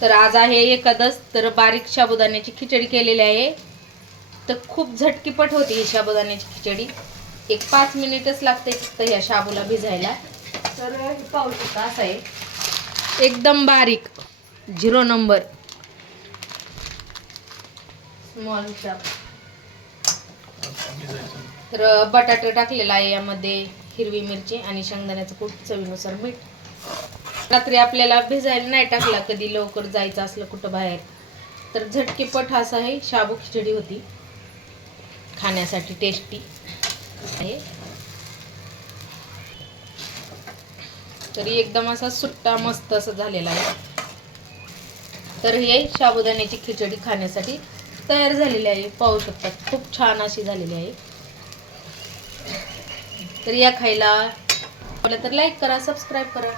तर आज आहे एकादश, तर बारीक साबुदाण्याची खिचडी केलेली आहे. तर खूप झटकीपट होती ही साबुदाण्याची खिचडी. एक 5 मिनिटच लागते फक्त ह्या शाबूला भिजायला. तर हे पाहू शकता असं आहे, एकदम बारीक 0 नंबर स्मॉल शाब. तर बटाटा टाकलेला आहे यामध्ये, हिरवी मिरची आणि शेंगदाण्याचं कूट, चवीनुसार मीठ. रात्री आपल्याला भिजायला नाही टाकला, कधी लवकर जायचं असलं कुठं बाहेर, तर झटकीपट असा आहे शाबू खिचडी होती, खाण्यासाठी टेस्टी आहे. तरी एकदम असा सुट्टा मस्त असं झालेला आहे. तर हे साबुदाण्याची खिचडी खाण्यासाठी तयार झालेली आहे. पाहू शकता खूप छान अशी झालेली आहे. तर या खायला आवडलं तर लाईक करा, सबस्क्राईब करा.